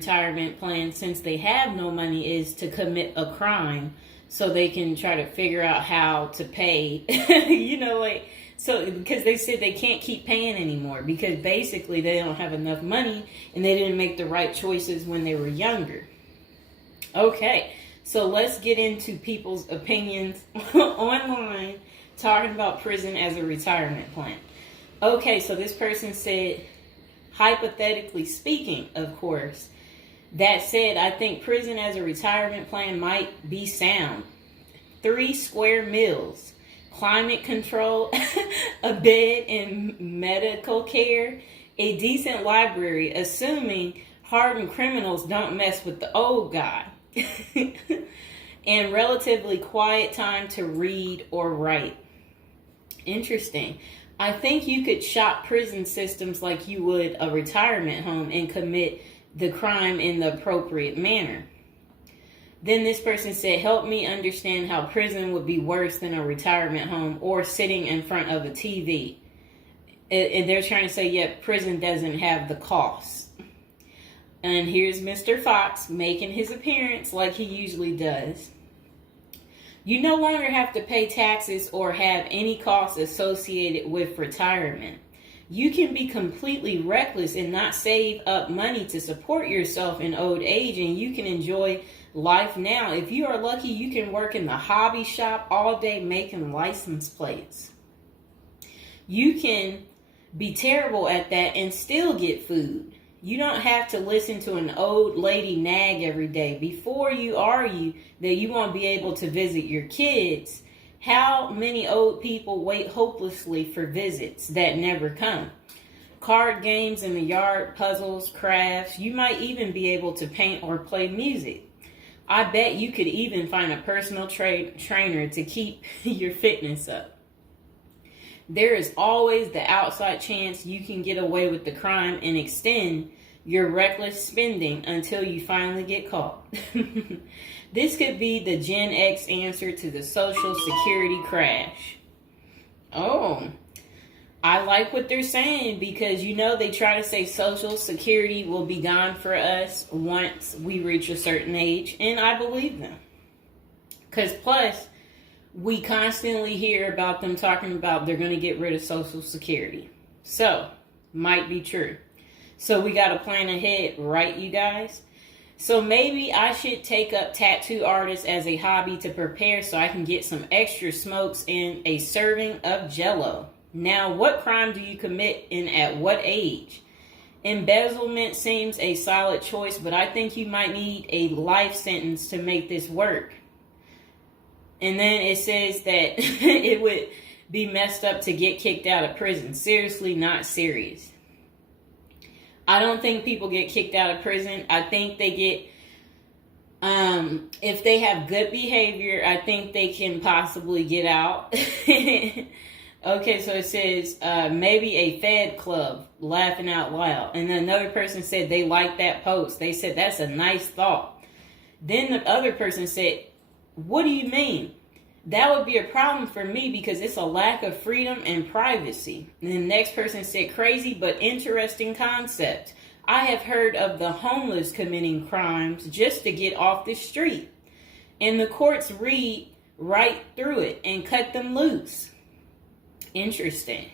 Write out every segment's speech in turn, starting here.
retirement plan, since they have no money, is to commit a crime so they can try to figure out how to pay. So because they said they can't keep paying anymore because basically they don't have enough money and they didn't make the right choices when they were younger. Okay, so let's get into people's opinions online talking about prison as a retirement plan. Okay, so this person said, hypothetically speaking, of course, that said, I think prison as a retirement plan might be sound. 3 square meals, climate control, a bed and medical care, a decent library, assuming hardened criminals don't mess with the old guy, and relatively quiet time to read or write. Interesting. I think you could shop prison systems like you would a retirement home and commit the crime in the appropriate manner. Then this person said, help me understand how prison would be worse than a retirement home or sitting in front of a TV. And they're trying to say, yeah, prison doesn't have the costs. And here's Mr. Fox making his appearance like he usually does. You no longer have to pay taxes or have any costs associated with retirement. You can be completely reckless and not save up money to support yourself in old age, and you can enjoy life now. If you are lucky, you can work in the hobby shop all day making license plates. You can be terrible at that and still get food. You don't have to listen to an old lady nag every day. Before you argue that you won't be able to visit your kids, how many old people wait hopelessly for visits that never come? Card games in the yard, puzzles, crafts. You might even be able to paint or play music. I bet you could even find a personal trainer to keep your fitness up. There is always the outside chance you can get away with the crime and extend your reckless spending until you finally get caught. This could be the Gen X answer to the Social Security crash. Oh, I like what they're saying because, they try to say Social Security will be gone for us once we reach a certain age, and I believe them. Because plus, we constantly hear about them talking about they're going to get rid of Social Security. So, might be true. So we got to plan ahead, right, you guys? So maybe I should take up tattoo artists as a hobby to prepare so I can get some extra smokes and a serving of Jell-O. Now, what crime do you commit and at what age? Embezzlement seems a solid choice, but I think you might need a life sentence to make this work. And then it says that it would be messed up to get kicked out of prison. Seriously, not serious. I don't think people get kicked out of prison. I think they get, if they have good behavior, I think they can possibly get out. Okay, so it says maybe a Fed club, laughing out loud. And then another person said they liked that post. They said, that's a nice thought. Then the other person said, what do you mean? That would be a problem for me because it's a lack of freedom and privacy. And the next person said, crazy but interesting concept. I have heard of the homeless committing crimes just to get off the street. And the courts read right through it and cut them loose. Interesting.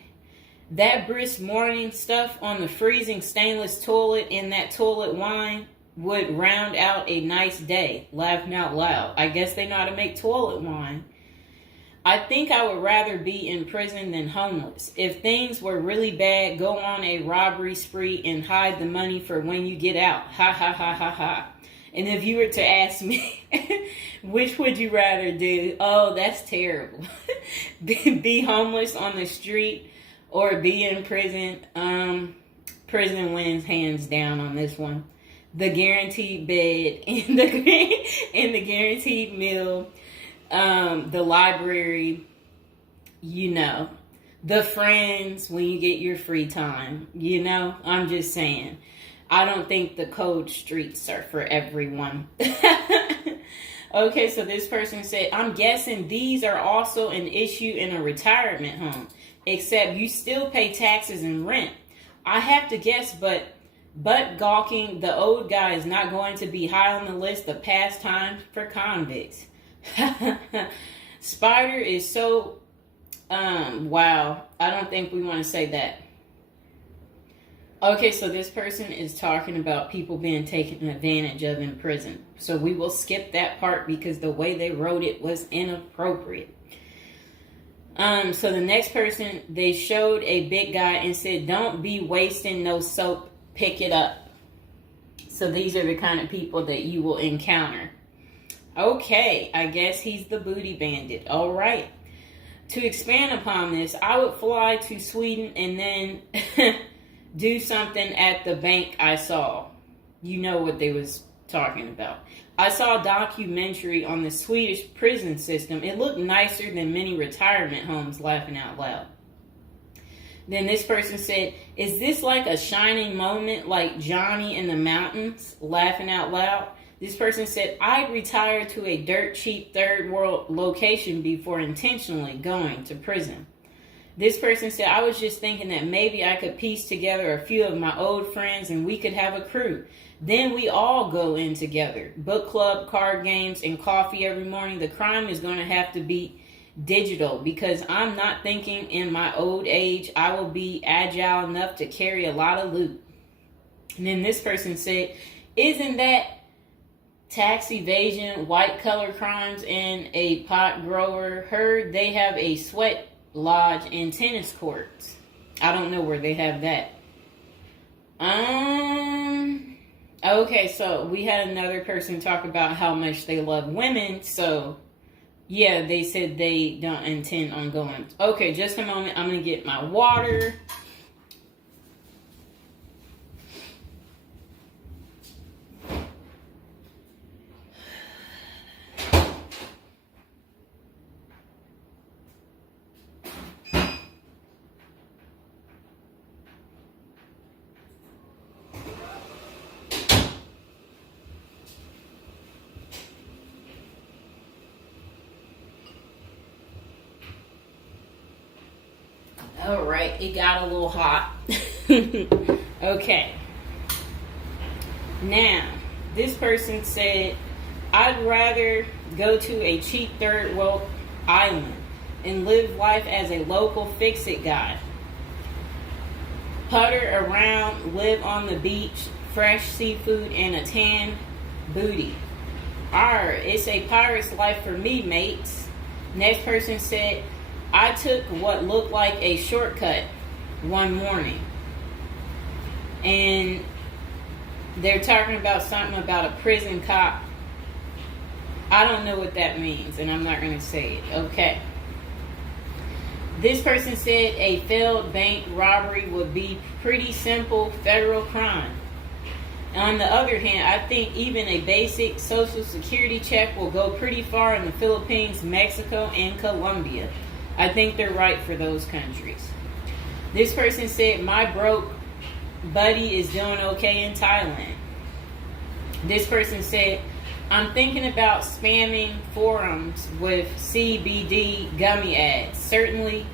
That brisk morning stuff on the freezing stainless toilet and that toilet wine would round out a nice day. Laughing out loud. I guess they know how to make toilet wine. I think I would rather be in prison than homeless. If things were really bad, go on a robbery spree and hide the money for when you get out. Ha ha ha ha ha. And if you were to ask me, which would you rather do? Oh, that's terrible. Be homeless on the street or be in prison. Prison wins hands down on this one. The guaranteed bed and the guaranteed meal. The library, the friends when you get your free time, I'm just saying. I don't think the cold streets are for everyone. Okay, so this person said, I'm guessing these are also an issue in a retirement home, except you still pay taxes and rent. I have to guess, but But gawking, the old guy is not going to be high on the list of pastimes for convicts. Spider is so, wow. I don't think we want to say that. Okay, so this person is talking about people being taken advantage of in prison. So we will skip that part because the way they wrote it was inappropriate. So the next person, they showed a big guy and said, "Don't be wasting no soap, pick it up." So these are the kind of people that you will encounter. Okay, I guess he's the booty bandit. All right. To expand upon this, I would fly to Sweden and then do something at the bank I saw. You know what they was talking about. I saw a documentary on the Swedish prison system. It looked nicer than many retirement homes, laughing out loud. Then this person said, "Is this like a shining moment like Johnny in the Mountains?" Laughing out loud. This person said, "I'd retire to a dirt cheap third world location before intentionally going to prison." This person said, "I was just thinking that maybe I could piece together a few of my old friends and we could have a crew. Then we all go in together. Book club, card games, and coffee every morning. The crime is going to have to be digital because I'm not thinking in my old age I will be agile enough to carry a lot of loot." And then this person said, "Isn't that tax evasion, white collar crimes, and a pot grower? Heard they have a sweat lodge and tennis courts." I don't know where they have that. Okay, so we had another person talk about how much they love women. So yeah, they said they don't intend on going. Okay, just a moment. I'm gonna get my water. All right, it got a little hot. Okay. Now, this person said, "I'd rather go to a cheap third world island and live life as a local fix-it guy. Putter around, live on the beach, fresh seafood, and a tan booty. Arr, it's a pirate's life for me, mates." Next person said, "I took what looked like a shortcut one morning." And they're talking about something about a prison cop. I don't know what that means, and I'm not going to say it. Okay. This person said a failed bank robbery would be pretty simple federal crime. On the other hand, I think even a basic social security check will go pretty far in the Philippines, Mexico, and Colombia. I think they're right for those countries. This person said, "My broke buddy is doing okay in Thailand." This person said, "I'm thinking about spamming forums with CBD gummy ads. Certainly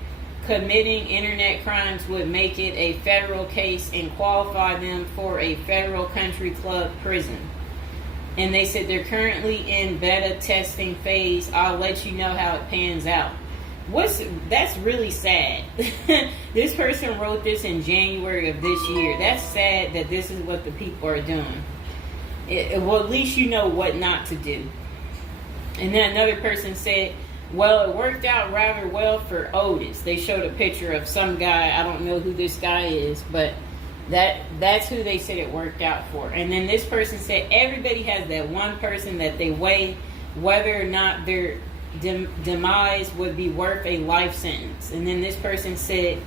committing internet crimes would make it a federal case and qualify them for a federal country club prison." And they said they're currently in beta testing phase. I'll let you know how it pans out. That's really sad. This person wrote this in January of this year. That's sad that this is what the people are doing. Well, at least you know what not to do. And then another person said, "Well, it worked out rather well for Otis." They showed a picture of some guy. I don't know who this guy is, but that's who they said it worked out for. And then this person said everybody has that one person that they weigh whether or not their demise would be worth a life sentence. And then this person said,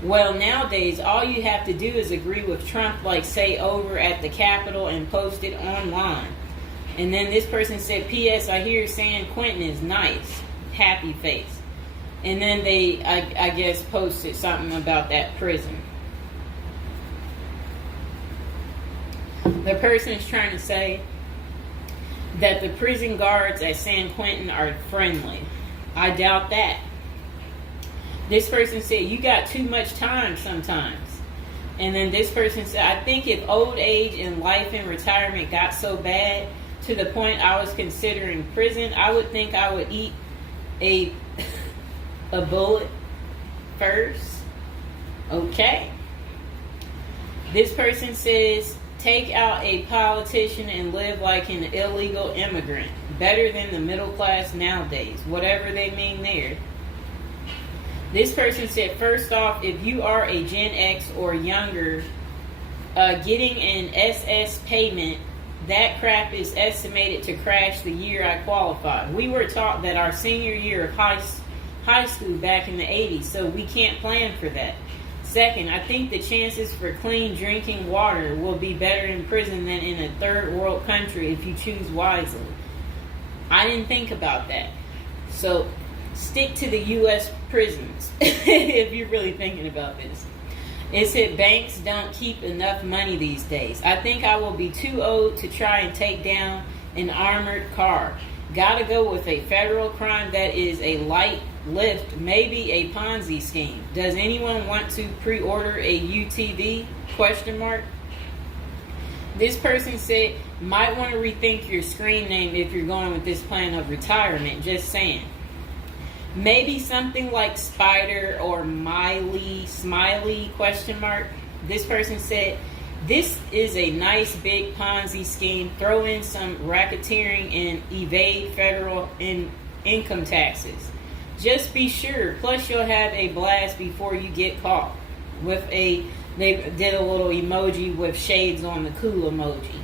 "Well, nowadays all you have to do is agree with Trump, like say over at the Capitol and post it online." And then this person said, "P.S. I hear San Quentin is nice, happy face." And then they, I guess, posted something about that prison. The person is trying to say that the prison guards at San Quentin are friendly. I doubt that. This person said, "You got too much time sometimes." And then this person said, I think if old age and life in retirement got so bad to the point I was considering prison, I would think I would eat a bullet first. Okay. This person says, take out a politician and live like an illegal immigrant. Better than the middle class nowadays. Whatever they mean there. This person said, first off, if you are a Gen X or younger, getting an SS payment, that crap is estimated to crash the year I qualified. We were taught that our senior year of high school back in the 80s, so we can't plan for that. Second, I think the chances for clean drinking water will be better in prison than in a third world country if you choose wisely. I didn't think about that. So stick to the U.S. prisons if you're really thinking about this. It said banks don't keep enough money these days. I think I will be too old to try and take down an armored car. Gotta go with a federal crime that is a light lift, maybe a Ponzi scheme. Does anyone want to pre-order a UTV? Question mark. This person said, might want to rethink your screen name if you're going with this plan of retirement. Just saying. Maybe something like Spider or Smiley, question mark. This person said, this is a nice big Ponzi scheme. Throw in some racketeering and evade federal income taxes. Just be sure. Plus you'll have a blast before you get caught. They did a little emoji with shades on the cool emoji.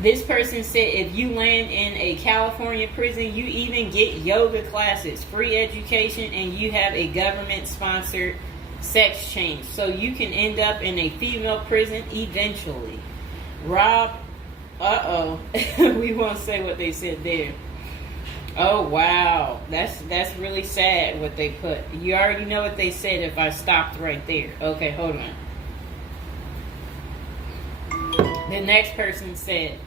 This person said if you land in a California prison, you even get yoga classes, free education, and you have a government-sponsored sex change. So you can end up in a female prison eventually. Rob, we won't say what they said there. Oh, wow. That's really sad what they put. You already know what they said if I stopped right there. Okay, hold on. The next person said,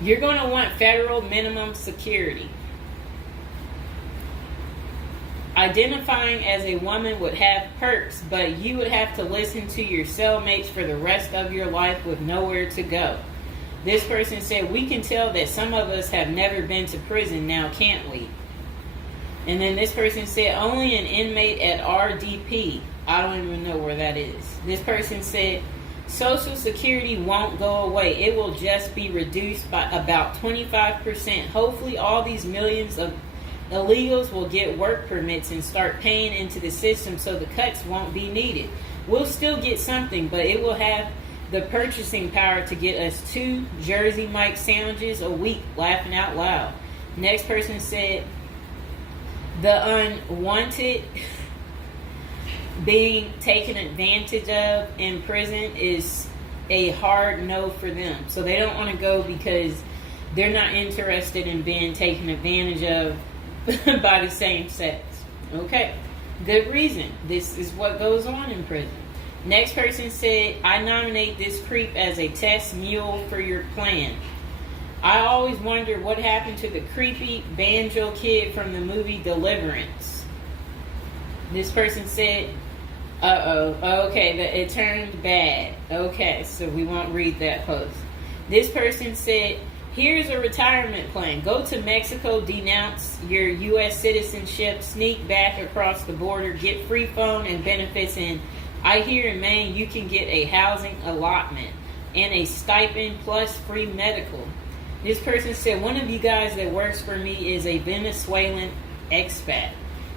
you're going to want federal minimum security. Identifying as a woman would have perks, but you would have to listen to your cellmates for the rest of your life with nowhere to go. This person said, we can tell that some of us have never been to prison now, can't we? And then this person said, only an inmate at RDP. I don't even know where that is. This person said, Social Security won't go away. It will just be reduced by about 25%. Hopefully all these millions of illegals will get work permits and start paying into the system so the cuts won't be needed. We'll still get something, but it will have the purchasing power to get us 2 Jersey Mike sandwiches a week, laughing out loud. Next person said, the unwanted being taken advantage of in prison is a hard no for them. So they don't want to go because they're not interested in being taken advantage of by the same sex. Okay, good reason. This is what goes on in prison. Next person said, I nominate this creep as a test mule for your plan. I always wonder what happened to the creepy banjo kid from the movie Deliverance. This person said, okay, it turned bad. Okay, so we won't read that post. This person said, here's a retirement plan. Go to Mexico, denounce your U.S. citizenship, sneak back across the border, get free phone and benefits, and I hear in Maine you can get a housing allotment and a stipend plus free medical. This person said, one of you guys that works for me is a Venezuelan expat.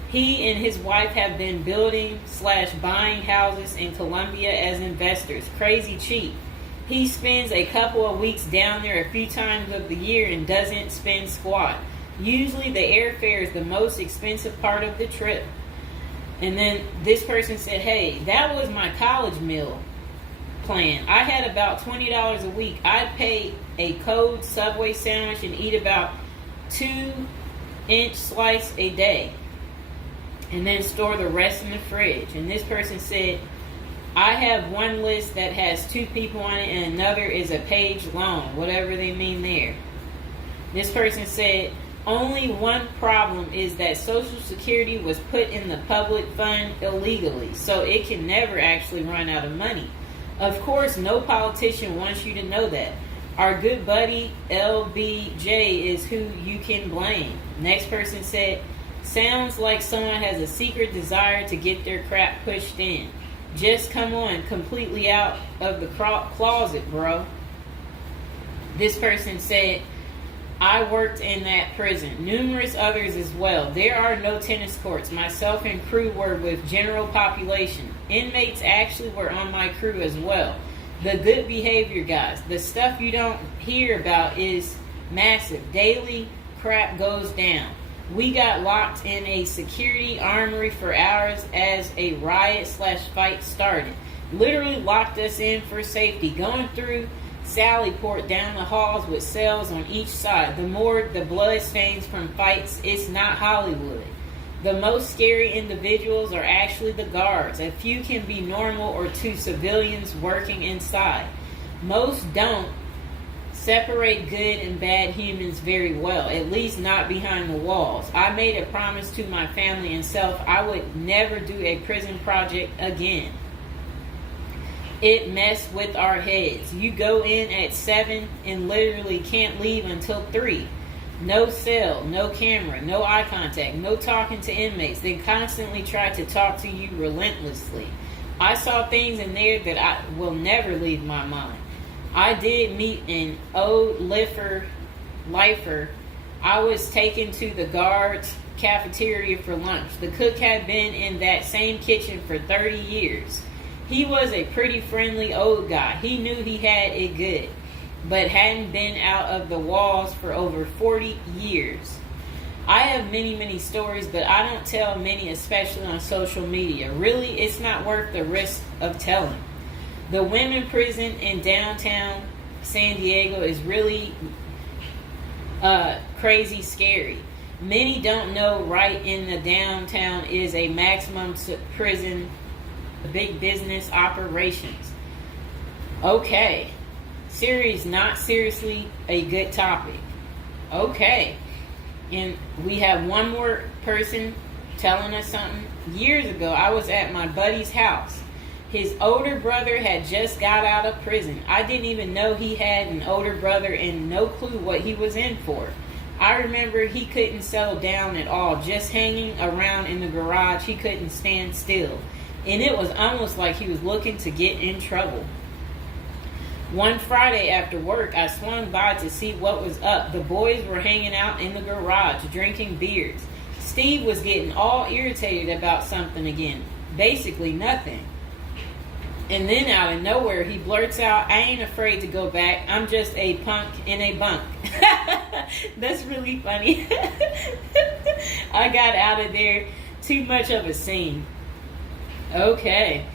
He and his wife have been building/buying houses in Colombia as investors. Crazy cheap. He spends a couple of weeks down there a few times of the year and doesn't spend squat. Usually the airfare is the most expensive part of the trip. And then this person said, hey, that was my college meal plan. I had about $20 a week. I'd pay a cold Subway sandwich and eat about 2-inch slice a day. And then store the rest in the fridge. And this person said, I have one list that has 2 people on it and another is a page long, whatever they mean there. This person said, Only one problem is that Social Security was put in the public fund illegally, so it can never actually run out of money. Of course, no politician wants you to know that. Our good buddy LBJ is who you can blame. Next person said, sounds like someone has a secret desire to get their crap pushed in. Just come on, completely out of the closet, bro. This person said, I worked in that prison. Numerous others as well. There are no tennis courts. Myself and crew were with general population. Inmates actually were on my crew as well. The good behavior guys. The stuff you don't hear about is massive. Daily crap goes down. We got locked in a security armory for hours as a riot/fight started. Literally locked us in for safety. Going through Sallyport down the halls with cells on each side. The more the blood stains from fights, it's not Hollywood. The most scary individuals are actually the guards. A few can be normal or two civilians working inside. Most don't separate good and bad humans very well, at least not behind the walls. I made a promise to my family and self I would never do a prison project again. It messed with our heads. You go in at 7 and literally can't leave until 3. No cell, no camera, no eye contact, no talking to inmates. They constantly try to talk to you relentlessly. I saw things in there that I will never leave my mind. I did meet an old lifer. I was taken to the guards' cafeteria for lunch. The cook had been in that same kitchen for 30 years. He was a pretty friendly old guy. He knew he had it good, but hadn't been out of the walls for over 40 years. I have many, many stories, but I don't tell many, especially on social media. Really, it's not worth the risk of telling. The women prison in downtown San Diego is really crazy scary. Many don't know right in the downtown is a maximum prison, big business operations. Okay. Series not seriously a good topic. Okay. And we have one more person telling us something. Years ago, I was at my buddy's house. His older brother had just got out of prison. I didn't even know he had an older brother and no clue what he was in for. I remember he couldn't settle down at all, just hanging around in the garage. He couldn't stand still. And it was almost like he was looking to get in trouble. One Friday after work, I swung by to see what was up. The boys were hanging out in the garage, drinking beers. Steve was getting all irritated about something again. Basically nothing. And then out of nowhere, he blurts out, I ain't afraid to go back. I'm just a punk in a bunk. That's really funny. I got out of there. Too much of a scene. Okay.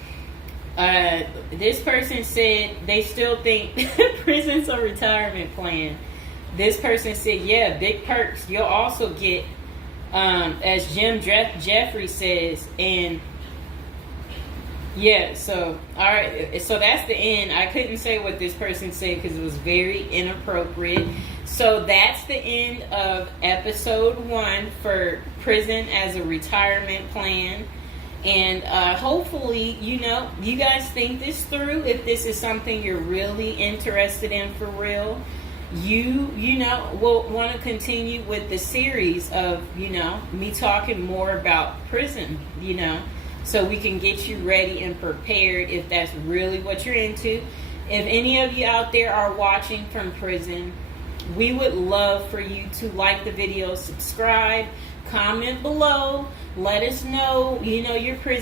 This person said they still think prison's a retirement plan. This person said, yeah, big perks. You'll also get, as Jim Jeffrey says, and yeah, so, all right, so that's the end. I couldn't say what this person said because it was very inappropriate. So that's the end of episode 1 for prison as a retirement plan. And hopefully, you guys think this through. If this is something you're really interested in for real, you will want to continue with the series of, me talking more about prison, so we can get you ready and prepared if that's really what you're into. If any of you out there are watching from prison, we would love for you to like the video, subscribe, comment below, let us know, your prison